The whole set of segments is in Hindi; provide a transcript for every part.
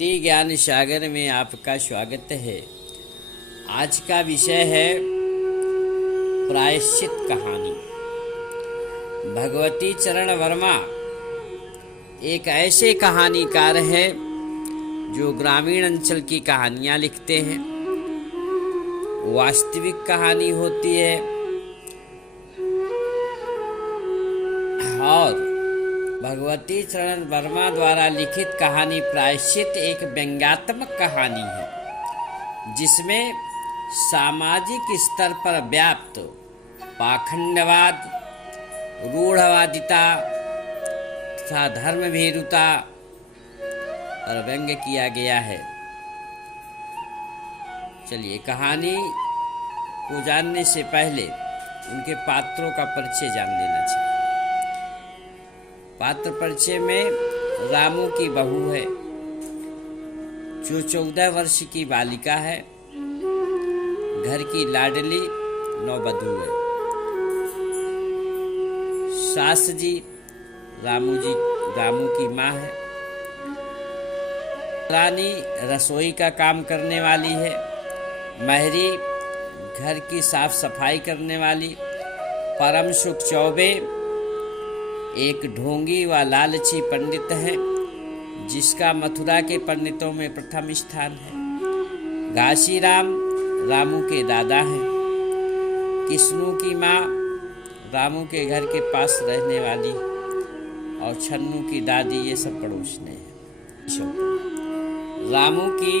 हिंदी ज्ञान सागर में आपका स्वागत है। आज का विषय है प्रायश्चित कहानी। भगवती चरण वर्मा एक ऐसे कहानीकार है जो ग्रामीण अंचल की कहानियाँ लिखते हैं। वास्तविक कहानी होती है और भगवती चरण वर्मा द्वारा लिखित कहानी प्रायश्चित एक व्यंग्यात्मक कहानी है जिसमें सामाजिक स्तर पर व्याप्त पाखंडवाद, रूढ़वादिता तथा धर्मभीरुता पर व्यंग्य किया गया है। चलिए, कहानी को जानने से पहले उनके पात्रों का परिचय जान लेना चाहिए। पात्र परिचय में रामू की बहू है जो 14 वर्ष की बालिका है, घर की लाडली नौवधू है। सास जी रामू की माँ है। रानी रसोई का काम करने वाली है। महरी घर की साफ सफाई करने वाली। परम सुख चौबे एक ढोंगी व लालची पंडित है जिसका मथुरा के पंडितों में प्रथम स्थान है। घासीराम रामू के दादा हैं। किस्नू की माँ रामू के घर के पास रहने वाली और छन्नू की दादी, ये सब पड़ोसने हैं। रामू की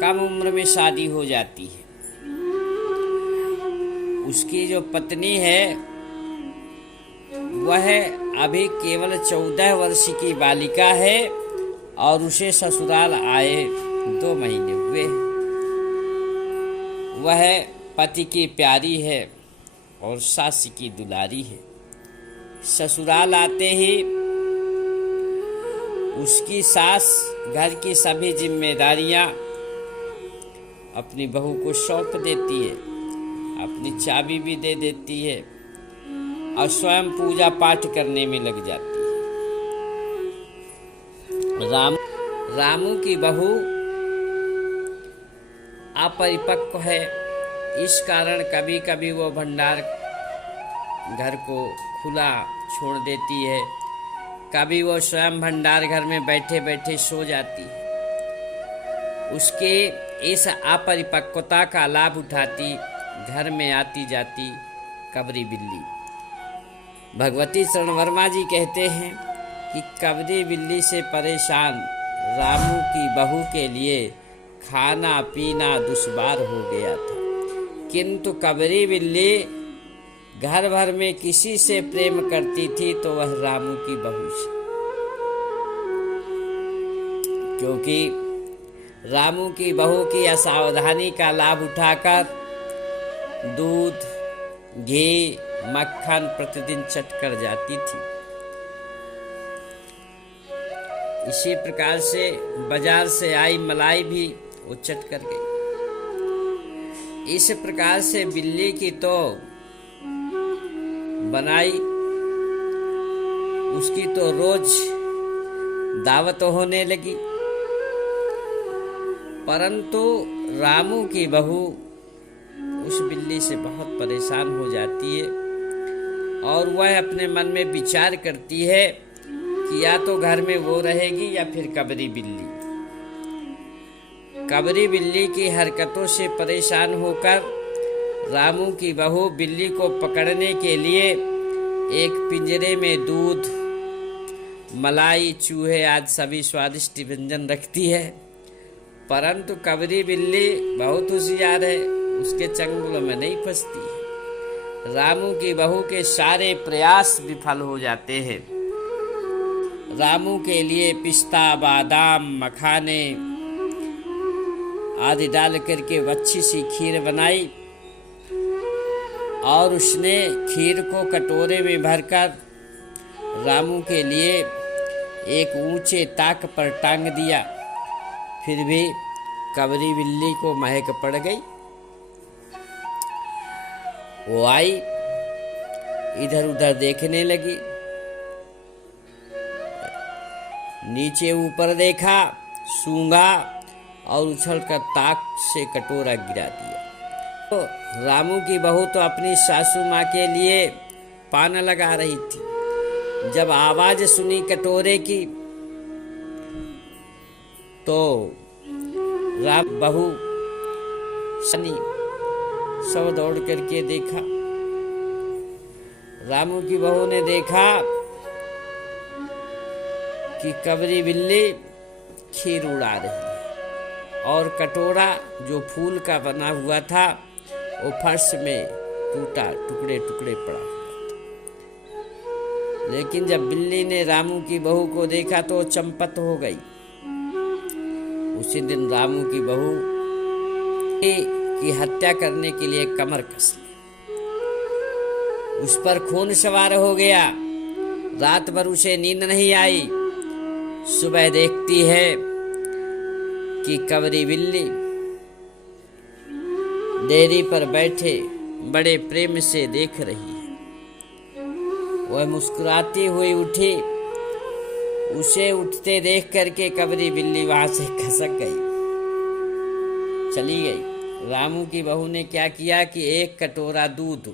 कम उम्र में शादी हो जाती है। उसकी जो पत्नी है वह अभी केवल 14 वर्ष की बालिका है और उसे ससुराल आए 2 महीने हुए। वह पति की प्यारी है और सास की दुलारी है। ससुराल आते ही उसकी सास घर की सभी जिम्मेदारियां अपनी बहू को सौंप देती है, अपनी चाबी भी दे देती है और स्वयं पूजा पाठ करने में लग जाती है। रामू की बहू अपरिपक्व है, इस कारण कभी कभी वो भंडार घर को खुला छोड़ देती है। कभी वो स्वयं भंडार घर में बैठे बैठे सो जाती है। उसके इस अपरिपक्वता का लाभ उठाती घर में आती जाती कबरी बिल्ली। भगवती चरण वर्मा जी कहते हैं कि कबरी बिल्ली से परेशान रामू की बहू के लिए खाना पीना दुश्वार हो गया था, किंतु कबरी बिल्ली घर भर में किसी से प्रेम करती थी तो वह रामू की बहू से, क्योंकि रामू की बहू की असावधानी का लाभ उठाकर दूध, घी, मक्खन प्रतिदिन चट कर जाती थी। इसी प्रकार से बाजार से आई मलाई भी वो चट कर गई। इस प्रकार से बिल्ली की तो बनाई, उसकी तो रोज दावत होने लगी, परंतु रामू की बहू उस बिल्ली से बहुत परेशान हो जाती है और वह अपने मन में विचार करती है कि या तो घर में वो रहेगी या फिर कबरी बिल्ली। कबरी बिल्ली की हरकतों से परेशान होकर रामू की बहू बिल्ली को पकड़ने के लिए एक पिंजरे में दूध, मलाई, चूहे आदि सभी स्वादिष्ट व्यंजन रखती है, परंतु कबरी बिल्ली बहुत होशियार है, उसके चंगुल में नहीं फंसती है। रामू की बहू के सारे प्रयास विफल हो जाते हैं। रामू के लिए पिस्ता, बादाम, मखाने आदि डाल करके अच्छी सी खीर बनाई और उसने खीर को कटोरे में भरकर रामू के लिए एक ऊंचे ताक पर टांग दिया। फिर भी कबरी बिल्ली को महक पड़ गई। वो आई, इधर उधर देखने लगी, नीचे ऊपर देखा, सूंघा और उछलकर ताक से कटोरा गिरा दिया। तो रामू की बहू तो अपनी सासू माँ के लिए पान लगा रही थी। जब आवाज सुनी कटोरे की तो राम बहू सनी सब दौड़ करके देखा। रामू की बहू ने देखा कि कबरी बिल्ली खीर उड़ा रही है और कटोरा जो फूल का बना हुआ था वो फर्श में टूटा टुकड़े टुकड़े पड़ा हुआ था। लेकिन जब बिल्ली ने रामू की बहू को देखा तो चंपत हो गई। उसी दिन रामू की बहू की हत्या करने के लिए कमर कस ली। उस पर खून सवार हो गया। रात भर उसे नींद नहीं आई। सुबह देखती है कि कबरी बिल्ली डेयरी पर बैठे बड़े प्रेम से देख रही है। वह मुस्कुराती हुई उठी। उसे उठते देख करके कबरी बिल्ली वहां से खसक गई, चली गई। रामू की बहू ने क्या किया कि एक कटोरा दूध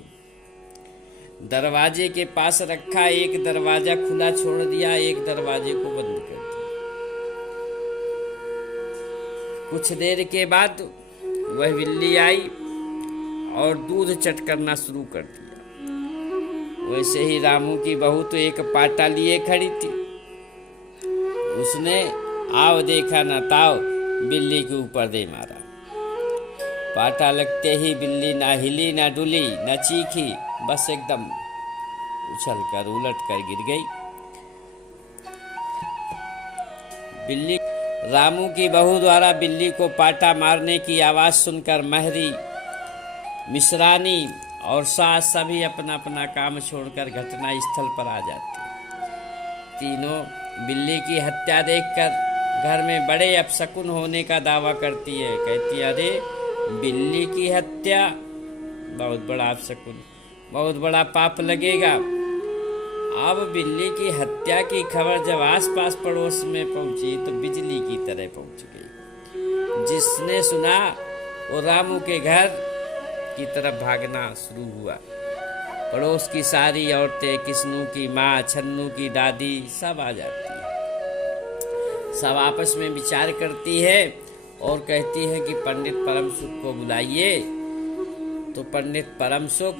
दरवाजे के पास रखा, एक दरवाजा खुला छोड़ दिया, एक दरवाजे को बंद कर दिया। कुछ देर के बाद वह बिल्ली आई और दूध चट करना शुरू कर दिया। वैसे ही रामू की बहू तो एक पाटा लिए खड़ी थी। उसने आओ देखा न ताओ बिल्ली के ऊपर दे मारा। पाटा लगते ही बिल्ली ना हिली ना डुली ना चीखी, बस एकदम उछल कर उलट कर गिर गई। बिल्ली रामू की बहू द्वारा बिल्ली को पाटा मारने की आवाज सुनकर महरी, मिश्रानी और सास सभी अपना अपना काम छोड़कर घटना स्थल पर आ जाते। तीनों बिल्ली की हत्या देखकर घर में बड़े अपशकुन होने का दावा करती है। कहती है अरे बिल्ली की हत्या बहुत बड़ा अपशकुन, बहुत बड़ा पाप लगेगा। अब बिल्ली की हत्या की खबर जब आसपास पड़ोस में पहुंची तो बिजली की तरह पहुंच गई। जिसने सुना वो रामू के घर की तरफ भागना शुरू हुआ। पड़ोस की सारी औरतें, किस्नू की माँ, छन्नू की दादी सब आ जाती है। सब आपस में विचार करती है और कहती है कि पंडित परम सुख को बुलाइए। तो पंडित परम सुख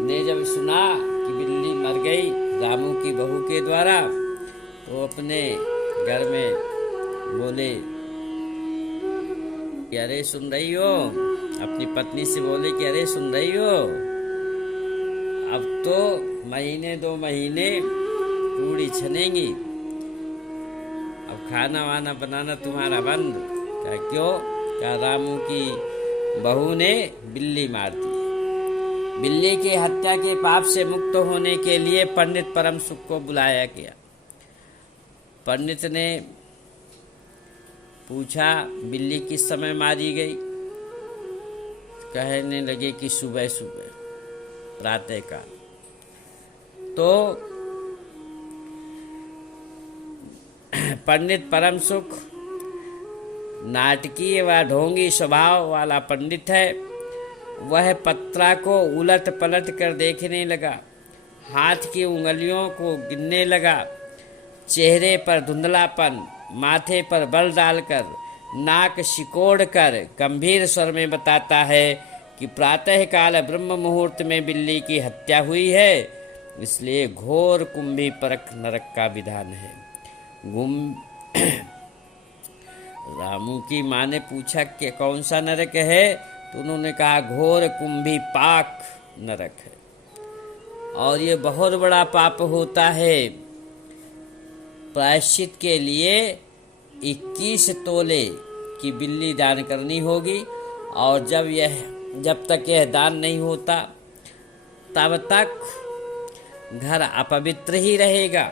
ने जब सुना कि बिल्ली मर गई रामू की बहू के द्वारा तो अपने घर में बोले कि अरे सुन रही हो, अपनी पत्नी से बोले कि अरे सुन रही हो, अब तो महीने 2 महीने पूड़ी छनेंगी, अब खाना वाना बनाना तुम्हारा बंद। क्या क्यों? क्या रामू की बहू ने बिल्ली मार दी। बिल्ली की हत्या के पाप से मुक्त होने के लिए पंडित परम सुख को बुलाया गया। पंडित ने पूछा बिल्ली किस समय मारी गई। कहने लगे कि सुबह सुबह प्रातः काल। तो पंडित परम सुख नाटकीय व ढोंगी स्वभाव वाला पंडित है। वह पत्रा को उलट पलट कर देखने लगा, हाथ की उंगलियों को गिनने लगा, चेहरे पर धुंधलापन, माथे पर बल डालकर, नाक सिकोड़ कर गंभीर स्वर में बताता है कि प्रातः काल ब्रह्म मुहूर्त में बिल्ली की हत्या हुई है, इसलिए घोर कुंभी परख नरक का विधान है। रामू की माँ ने पूछा कि कौन सा नरक है, तो उन्होंने कहा घोर कुंभी पाक नरक है और ये बहुत बड़ा पाप होता है। प्रायश्चित के लिए 21 तोले की बिल्ली दान करनी होगी और जब तक यह दान नहीं होता तब तक घर अपवित्र ही रहेगा।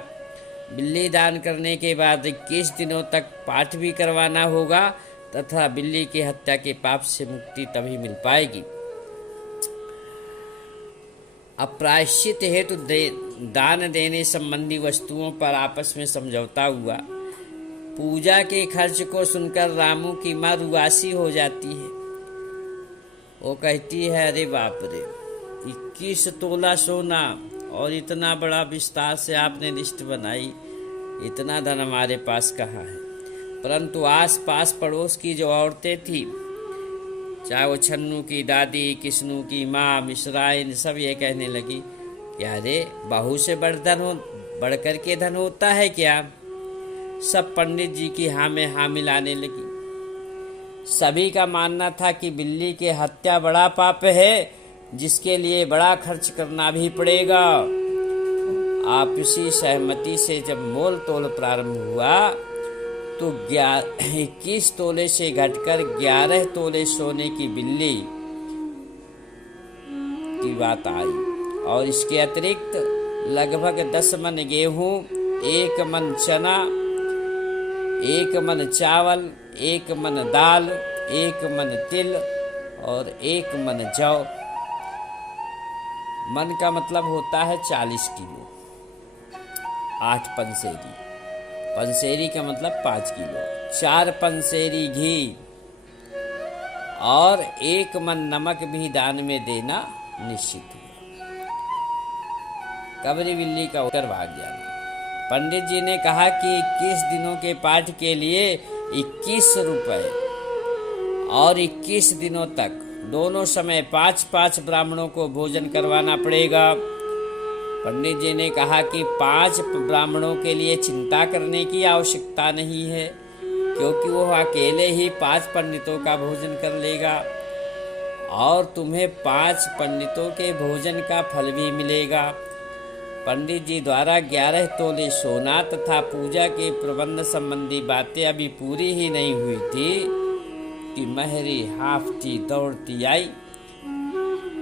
बिल्ली दान करने के बाद 21 दिनों तक पाठ भी करवाना होगा तथा बिल्ली की हत्या के पाप से मुक्ति तभी मिल पाएगी। अब प्रायश्चित हेतु दान देने संबंधी वस्तुओं पर आपस में समझौता हुआ। पूजा के खर्च को सुनकर रामू की माँ रुआसी हो जाती है। वो कहती है, अरे बाप रे, 21 तोला सोना और इतना बड़ा विस्तार से आपने लिस्ट बनाई, इतना धन हमारे पास कहाँ है। परंतु आस पास पड़ोस की जो औरतें थी, चाहे वो छन्नू की दादी, किस्नू की माँ, मिश्राइन, सब ये कहने लगी कि अरे बहू से बढ़ कर के धन होता है क्या। सब पंडित जी की हाँ में हाँ मिलाने लगी। सभी का मानना था कि बिल्ली के हत्या बड़ा पाप है, जिसके लिए बड़ा खर्च करना भी पड़ेगा। आपसी सहमति से जब मोल तोल प्रारंभ हुआ तो 21 तोले से घटकर 11 तोले सोने की बिल्ली की बात आई, और इसके अतिरिक्त लगभग 10 मन गेहूं, 1 मन चना, 1 मन चावल, 1 मन दाल, 1 मन तिल और 1 मन जौ। मन का मतलब होता है 40 किलो। 8 पंसेरी, पंसेरी का मतलब 5 किलो, 4 पंसेरी घी और 1 मन नमक भी दान में देना निश्चित हुआ। कबरी बिल्ली का उत्तर भाग जाना। पंडित जी ने कहा कि 21 दिनों के पाठ के लिए 21 रुपए और 21 दिनों तक दोनों समय 5-5 ब्राह्मणों को भोजन करवाना पड़ेगा। पंडित जी ने कहा कि 5 ब्राह्मणों के लिए चिंता करने की आवश्यकता नहीं है, क्योंकि वो अकेले ही 5 पंडितों का भोजन कर लेगा और तुम्हें 5 पंडितों के भोजन का फल भी मिलेगा। पंडित जी द्वारा 11 तोले सोना तथा पूजा के प्रबंध संबंधी बातें अभी पूरी ही नहीं हुई थी कि महरी हाफती दौड़ती आई।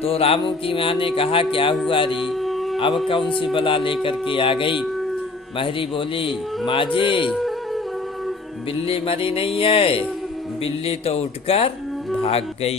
तो रामू की माँ ने कहा, क्या हुआ री, अब कौन सी बला लेकर के आ गई। महरी बोली, माँ जी, बिल्ली मरी नहीं है, बिल्ली तो उठकर भाग गई।